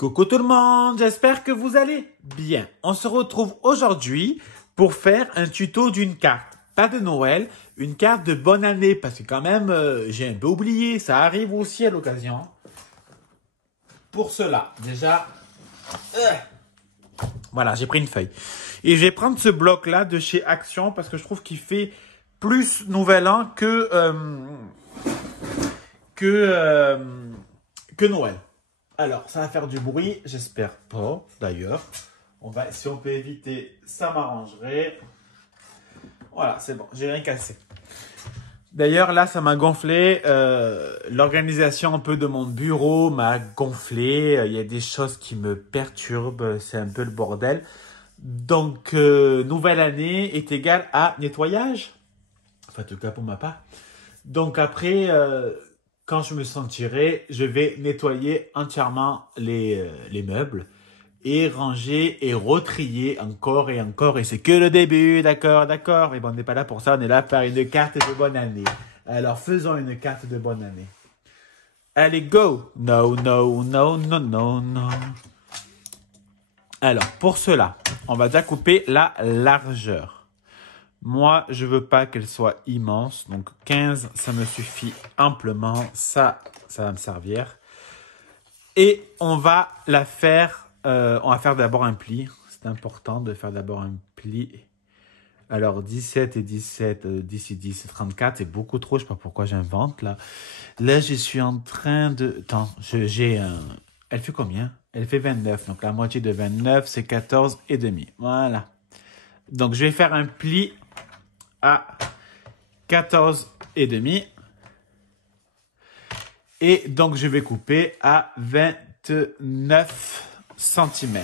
Coucou tout le monde, j'espère que vous allez bien. On se retrouve aujourd'hui pour faire un tuto d'une carte. Pas de Noël, une carte de bonne année parce que quand même, j'ai un peu oublié, ça arrive aussi à l'occasion. Pour cela, déjà, voilà, j'ai pris une feuille. Et je vais prendre ce bloc-là de chez Action parce que je trouve qu'il fait plus Nouvel An que Noël. Alors, ça va faire du bruit, j'espère pas, d'ailleurs. Si on peut éviter, ça m'arrangerait. Voilà, c'est bon, j'ai rien cassé. D'ailleurs, là, ça m'a gonflé. L'organisation un peu de mon bureau m'a gonflé. Il y a des choses qui me perturbent. C'est un peu le bordel. Donc, nouvelle année est égale à nettoyage. Enfin, en tout cas, pour ma part. Donc, après, quand je me sentirai, je vais nettoyer entièrement les meubles et ranger et retrier encore et encore. Et c'est que le début, d'accord, d'accord. Mais bon, on n'est pas là pour ça, on est là pour faire une carte de bonne année. Alors, faisons une carte de bonne année. Allez, go! No, no, no, no, no, no. Alors, pour cela, on va déjà couper la largeur. Moi, je veux pas qu'elle soit immense. Donc, 15, ça me suffit amplement. Ça va me servir. Et on va la faire... on va faire d'abord un pli. C'est important de faire d'abord un pli. Alors, 17 et 17, 10 et 10, c'est 34. C'est beaucoup trop. Je sais pas pourquoi j'invente, là. Là, je suis en train de... Attends, j'ai un... Elle fait combien? Elle fait 29. Donc, la moitié de 29, c'est 14 et demi. Voilà. Donc, je vais faire un pli à 14 et demi. Et donc, je vais couper à 29 cm.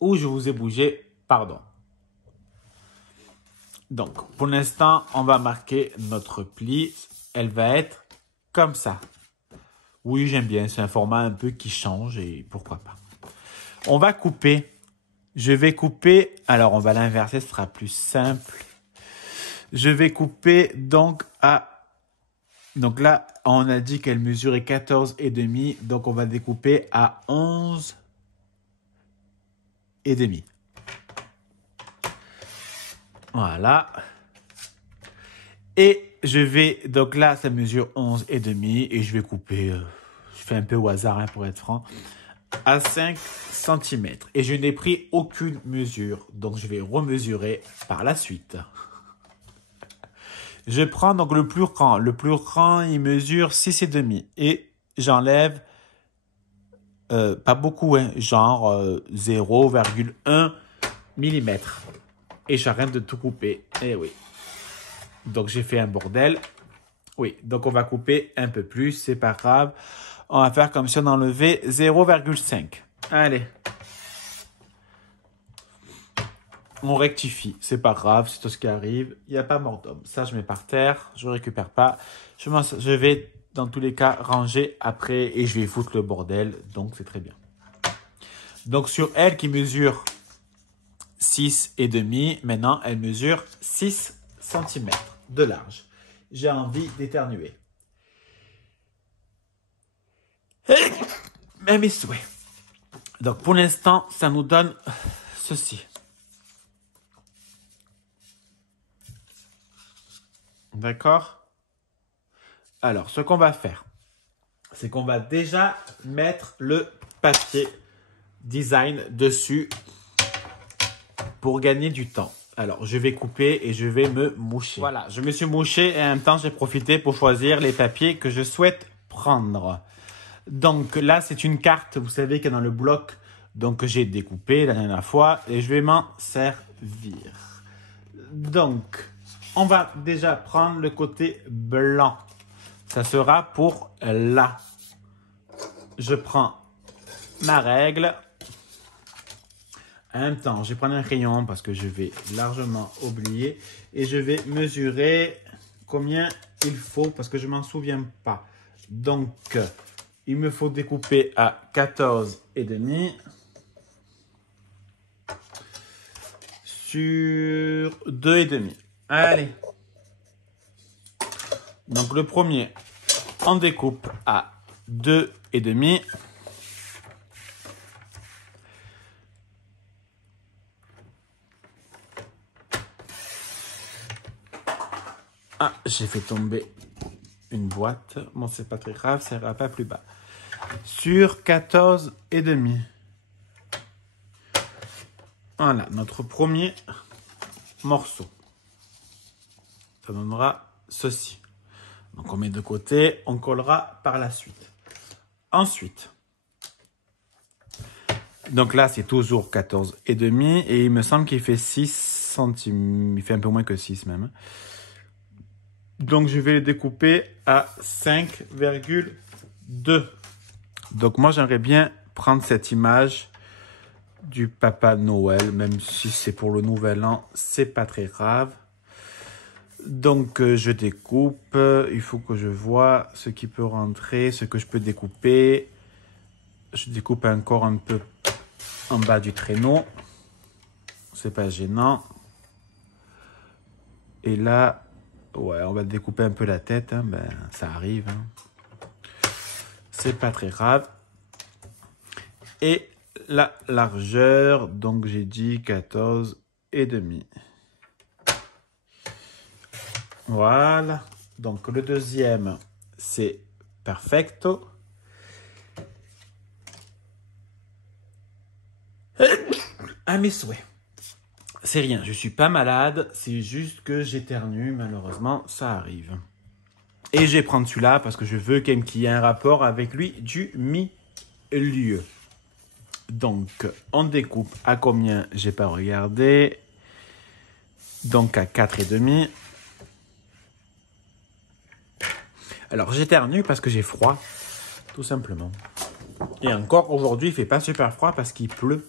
Où je vous ai bougé, pardon. Donc, pour l'instant, on va marquer notre pli. Elle va être comme ça. Oui, j'aime bien. C'est un format un peu qui change et pourquoi pas. On va couper. Je vais couper. Alors, on va l'inverser, ce sera plus simple. Je vais couper donc à... Donc là, on a dit qu'elle mesurait 14 et demi. Donc, on va découper à 11 et demi. Voilà. Et je vais... Donc là, ça mesure 11 et demi. Et je vais couper... je fais un peu au hasard, hein, pour être franc. À 5 cm. Et je n'ai pris aucune mesure. Donc, je vais remesurer par la suite. Je prends donc le plus grand. Le plus grand, il mesure 6 et demi. Et j'enlève... pas beaucoup, hein, genre 0,1 mm. Et j'arrête de tout couper. Eh oui. Donc, j'ai fait un bordel. Oui, donc on va couper un peu plus, c'est pas grave. On va faire comme si on enlevait 0,5. Allez. On rectifie, c'est pas grave, c'est tout ce qui arrive. Il n'y a pas mort d'homme. Ça, je mets par terre, je ne récupère pas. Je vais, dans tous les cas, ranger après et je vais foutre le bordel. Donc, c'est très bien. Donc, sur elle qui mesure 6 et demi, maintenant, elle mesure 6 cm de large. J'ai envie d'éternuer. Même mes souhaits. Donc, pour l'instant, ça nous donne ceci. D'accord? Alors, ce qu'on va faire, c'est qu'on va déjà mettre le papier design dessus pour gagner du temps. Alors, je vais couper et je vais me moucher. Voilà, je me suis mouché et en même temps, j'ai profité pour choisir les papiers que je souhaite prendre. Donc là, c'est une carte, vous savez, qu'il y a dans le bloc donc, que j'ai découpé la dernière fois et je vais m'en servir. Donc, on va déjà prendre le côté blanc. Ça sera pour là. Je prends ma règle. En même temps, je vais prendre un crayon parce que je vais largement oublier. Et je vais mesurer combien il faut parce que je ne m'en souviens pas. Donc, il me faut découper à 14 et demi sur 2 et demi. Allez. Donc, le premier, on découpe à 2,5. Ah, j'ai fait tomber une boîte. Bon, c'est pas très grave, ça ira pas plus bas. Sur 14,5. Voilà, notre premier morceau. Ça donnera ceci. Donc on met de côté, on collera par la suite. Ensuite, donc là c'est toujours 14,5 et il me semble qu'il fait 6 centimes. Il fait un peu moins que 6 même. Donc je vais le découper à 5,2. Donc moi j'aimerais bien prendre cette image du Papa Noël, même si c'est pour le Nouvel An, c'est pas très grave. Donc je découpe, il faut que je vois ce qui peut rentrer, ce que je peux découper. Je découpe encore un peu en bas du traîneau, c'est pas gênant. Et là, ouais, on va découper un peu la tête, hein. Ben, ça arrive. Hein. C'est pas très grave. Et la largeur, donc j'ai dit 14,5. Voilà. Donc le deuxième, c'est perfecto. À mes souhaits. C'est rien, je suis pas malade, c'est juste que j'éternue, malheureusement, ça arrive. Et je vais prendre celui-là parce que je veux qu'il y ait un rapport avec lui du milieu. Donc, on découpe à combien? J'ai pas regardé. Donc, à 4,5. Alors, j'éternue parce que j'ai froid, tout simplement. Et encore, aujourd'hui, il fait pas super froid parce qu'il pleut.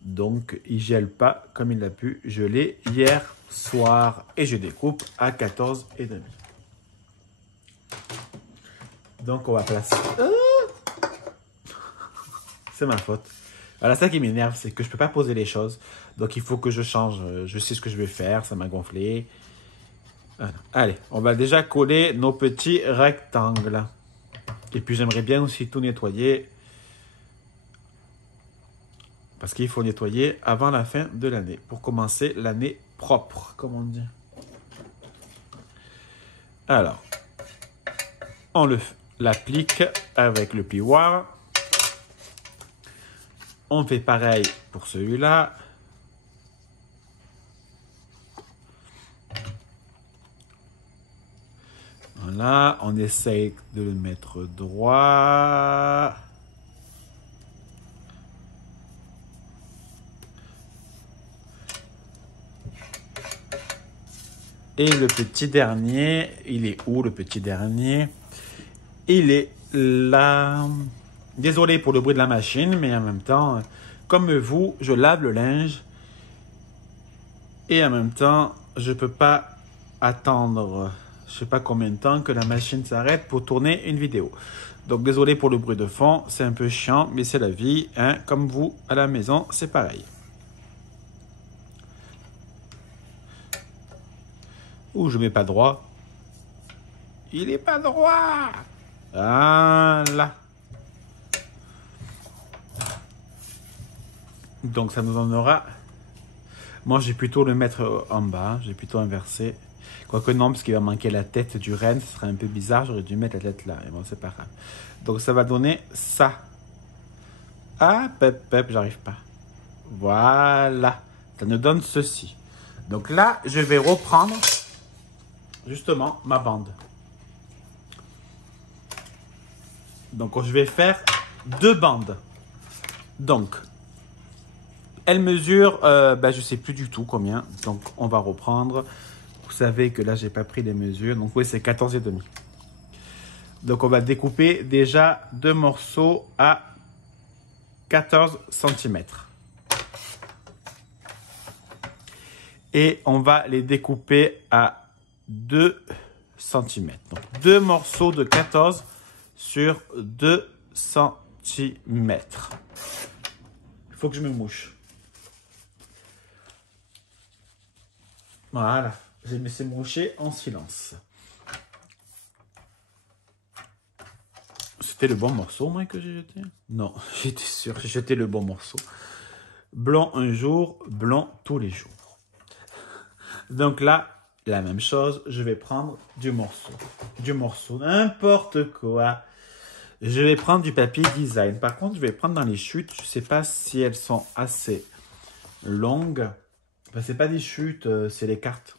Donc, il gèle pas comme il a pu geler hier soir. Et je découpe à 14,5. Donc, on va placer... C'est ma faute. Voilà, ça qui m'énerve, c'est que je peux pas poser les choses. Donc, il faut que je change. Je sais ce que je vais faire. Ça m'a gonflé. Voilà. Allez, on va déjà coller nos petits rectangles. Et puis, j'aimerais bien aussi tout nettoyer. Parce qu'il faut nettoyer avant la fin de l'année. Pour commencer l'année propre, comme on dit. Alors, on l'applique avec le plioir. On fait pareil pour celui-là. Voilà, on essaye de le mettre droit. Et le petit dernier, il est où le petit dernier? Il est là. Désolé pour le bruit de la machine, mais en même temps, comme vous, je lave le linge. Et en même temps, je peux pas attendre, je sais pas combien de temps que la machine s'arrête pour tourner une vidéo. Donc désolé pour le bruit de fond, c'est un peu chiant, mais c'est la vie. Hein? Comme vous, à la maison, c'est pareil. Ouh, je mets pas droit. Il est pas droit. Voilà. Donc ça nous en aura. Moi, j'ai plutôt le mettre en bas. J'ai plutôt inversé. Quoique non, parce qu'il va manquer la tête du renne. Ce serait un peu bizarre. J'aurais dû mettre la tête là. Et bon, c'est pas grave. Donc ça va donner ça. Ah, pep, j'arrive pas. Voilà. Ça nous donne ceci. Donc là, je vais reprendre justement ma bande. Donc je vais faire 2 bandes. Donc, elle mesure, je sais plus du tout combien. Donc on va reprendre. Vous savez que là, j'ai pas pris les mesures. Donc oui, c'est 14,5. Donc on va découper déjà 2 morceaux à 14 cm. Et on va les découper à 2 cm. Donc 2 morceaux de 14 sur 2 cm. Il faut que je me mouche. Voilà, je vais me laisser moucher en silence. c'était le bon morceau, moi, que j'ai jeté? Non, j'étais sûr, j'ai jeté le bon morceau. Blanc un jour, blanc tous les jours. Donc là, la même chose, je vais prendre du morceau. Du morceau, n'importe quoi. Je vais prendre du papier design. Par contre, je vais prendre dans les chutes. Je ne sais pas si elles sont assez longues. Enfin, c'est pas des chutes, c'est les cartes.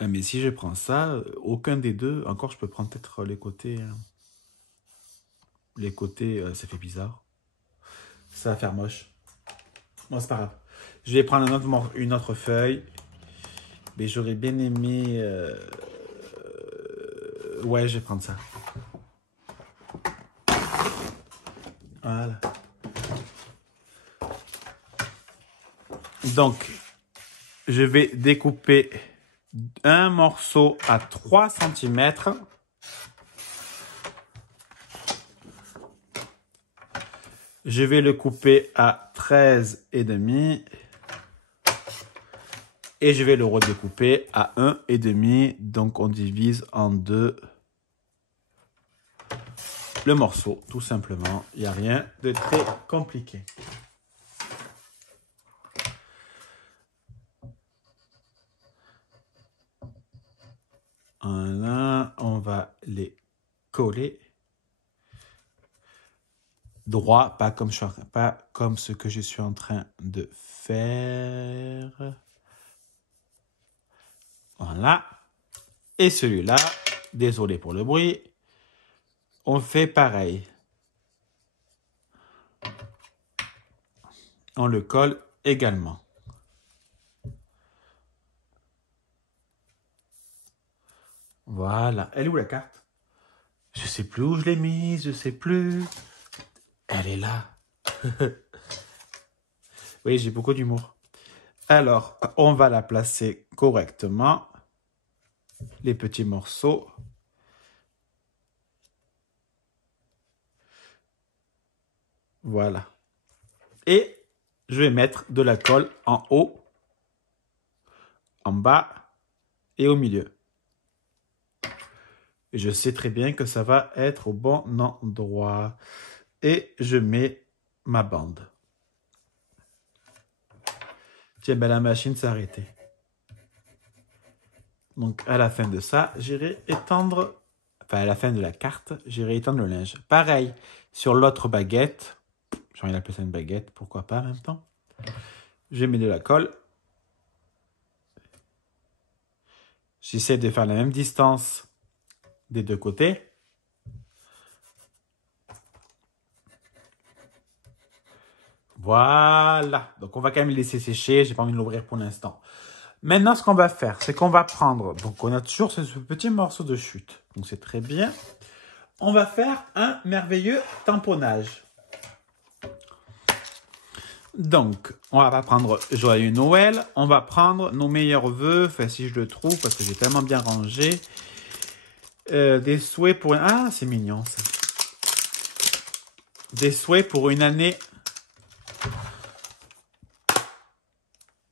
Mais si je prends ça, aucun des deux. Encore, je peux prendre peut-être les côtés. Les côtés, ça fait bizarre. Ça va faire moche. Bon, c'est pas grave. Je vais prendre une autre feuille. Mais j'aurais bien aimé... Ouais, je vais prendre ça. Voilà. Donc, je vais découper un morceau à 3 cm. Je vais le couper à 13,5. Et je vais le redécouper à 1,5. Donc, on divise en deux le morceau, tout simplement. Il n'y a rien de très compliqué. Voilà, on va les coller droit, pas comme ce que je suis en train de faire. Voilà. Et celui-là, désolé pour le bruit, on fait pareil. On le colle également. Voilà. Elle est où la carte? Je sais plus où je l'ai mise, je sais plus. Elle est là. Oui, j'ai beaucoup d'humour. Alors, on va la placer correctement. Les petits morceaux. Voilà. Et je vais mettre de la colle en haut, en bas et au milieu. Et je sais très bien que ça va être au bon endroit. Et je mets ma bande. Tiens, ben la machine s'est arrêtée. Donc, à la fin de ça, j'irai étendre... Enfin, à la fin de la carte, j'irai étendre le linge. Pareil, sur l'autre baguette. J'ai envie d'appeler ça une baguette, pourquoi pas en même temps. Je mets de la colle. J'essaie de faire la même distance des deux côtés. Voilà. Donc, on va quand même le laisser sécher. J'ai pas envie de l'ouvrir pour l'instant. Maintenant, ce qu'on va faire, c'est qu'on va prendre... Donc, on a toujours ce petit morceau de chute. Donc, c'est très bien. On va faire un merveilleux tamponnage. Donc, on va pas prendre Joyeux Noël. On va prendre nos meilleurs vœux. Enfin, si je le trouve, parce que j'ai tellement bien rangé. Des souhaits pour... Ah, c'est mignon, ça. Des souhaits pour une année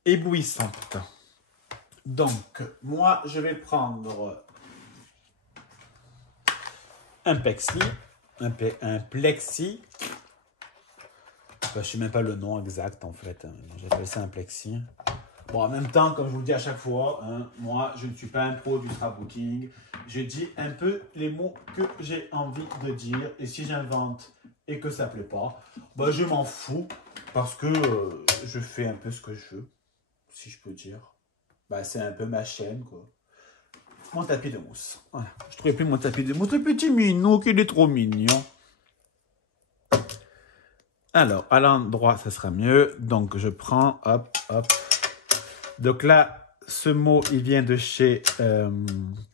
éblouissante. Donc, moi, je vais prendre un plexi. Un plexi. Enfin, je ne sais même pas le nom exact, en fait. J'appelle ça un plexi. Bon, en même temps, comme je vous le dis à chaque fois, hein, moi, je ne suis pas un pro du scrapbooking. Je dis un peu les mots que j'ai envie de dire. Et si j'invente et que ça ne plaît pas, bah, je m'en fous. Parce que je fais un peu ce que je veux, si je peux dire. Bah, c'est un peu ma chaîne, quoi. Mon tapis de mousse. Voilà. Je ne trouvais plus mon tapis de mousse. Le petit minou, qu'il est trop mignon. Alors, à l'endroit, ça sera mieux. Donc, je prends, hop, hop. Donc là, ce mot, il vient de chez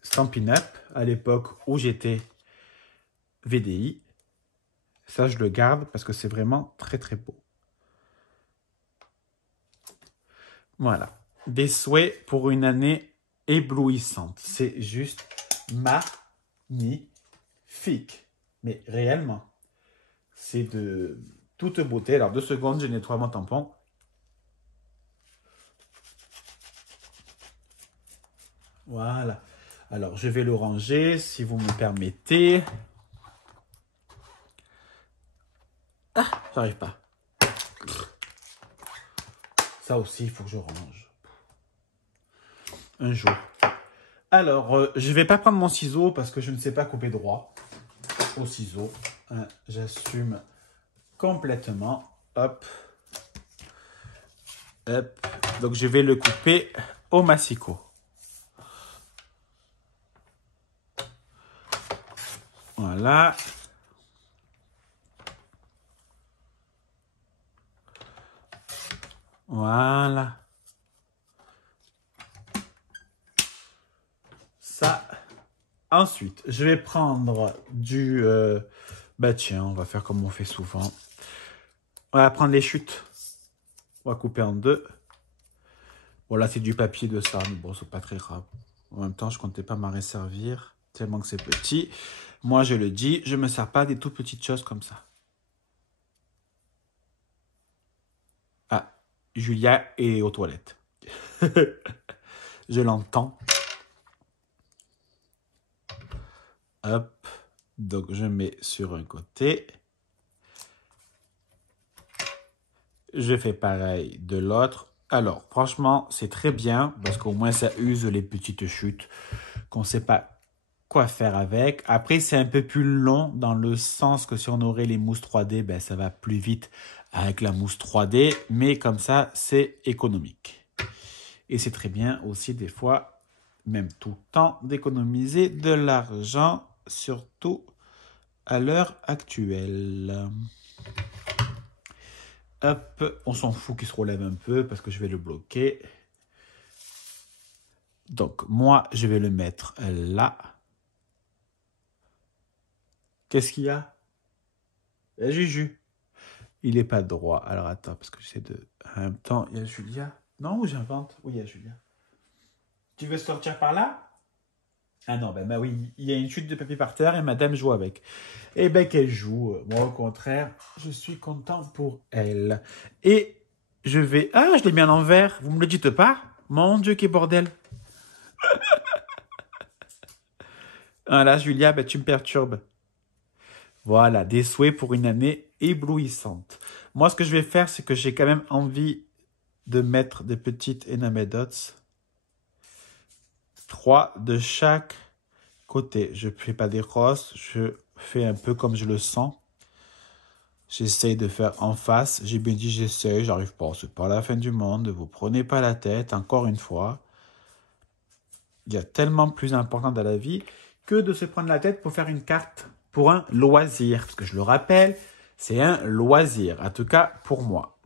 Stampin' Up, à l'époque où j'étais VDI. Ça, je le garde parce que c'est vraiment très, très beau. Voilà. Des souhaits pour une année éblouissante. C'est juste magnifique. Mais réellement, c'est de toute beauté. Alors, 2 secondes, je nettoie mon tampon. Voilà. Alors, je vais le ranger, si vous me permettez. Ah, j'arrive pas. Ça aussi, il faut que je range. Un jour. Alors, je ne vais pas prendre mon ciseau parce que je ne sais pas couper droit au ciseau. Hein, j'assume complètement. Hop. Hop. Donc, je vais le couper au massicot. Voilà. Voilà. Ça. Ensuite, je vais prendre du... bah tiens, on va faire comme on fait souvent. On va prendre les chutes. On va couper en deux. Bon, là, c'est du papier de ça, mais bon, c'est pas très grave. En même temps, je comptais pas m'en resservir, tellement que c'est petit. Moi, je le dis, je me sers pas des toutes petites choses comme ça. Ah, Julia est aux toilettes. Je l'entends. Hop. Donc, je mets sur un côté. Je fais pareil de l'autre. Alors, franchement, c'est très bien parce qu'au moins, ça use les petites chutes qu'on ne sait pas quoi faire avec. Après, c'est un peu plus long dans le sens que si on aurait les mousses 3D, ben, ça va plus vite avec la mousse 3D. Mais comme ça, c'est économique. Et c'est très bien aussi des fois, même tout le temps, d'économiser de l'argent, surtout à l'heure actuelle. Hop, on s'en fout qu'il se relève un peu parce que je vais le bloquer. Donc, moi, je vais le mettre là. Qu'est-ce qu'il y a? Juju. Il n'est pas droit. Alors, attends, parce que j'essaie de... En même temps, il y a Julia. Non, ou j'invente? Oui, il y a Julia. Tu veux sortir par là? Ah non, ben bah oui, il y a une chute de papier par terre et madame joue avec. Eh ben qu'elle joue. Moi, au contraire, je suis content pour elle. Et je vais... Ah, je l'ai mis à l'envers. Vous me le dites pas? Mon Dieu, quel bordel. Voilà, Julia, ben tu me perturbes. Voilà, des souhaits pour une année éblouissante. Moi, ce que je vais faire, c'est que j'ai quand même envie de mettre des petites enamel dots. 3 de chaque côté. Je ne fais pas des crosses, je fais un peu comme je le sens. J'essaye de faire en face. J'ai bien dit j'essaye, j'arrive pas. C'est pas la fin du monde. Vous prenez pas la tête, encore une fois. Il y a tellement plus important dans la vie que de se prendre la tête pour faire une carte pour un loisir. Parce que je le rappelle, c'est un loisir. En tout cas, pour moi.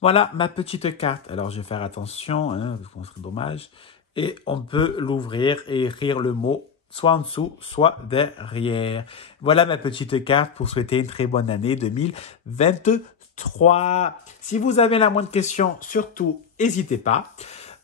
Voilà ma petite carte. Alors, je vais faire attention, hein, parce qu'on serait dommage. Et on peut l'ouvrir et écrire le mot soit en dessous, soit derrière. Voilà ma petite carte pour souhaiter une très bonne année 2023. Si vous avez la moindre question, surtout, n'hésitez pas.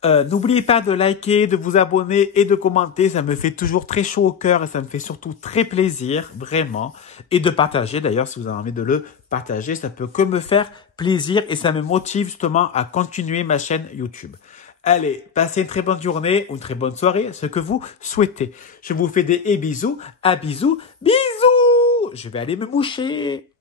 N'oubliez pas de liker, de vous abonner et de commenter. Ça me fait toujours très chaud au cœur et ça me fait surtout très plaisir, vraiment. Et de partager, d'ailleurs, si vous avez envie de le partager, ça peut que me faire plaisir et ça me motive justement à continuer ma chaîne YouTube. Allez, passez une très bonne journée ou une très bonne soirée, ce que vous souhaitez. Je vous fais des bisous, à bisous, bisous. Je vais aller me moucher.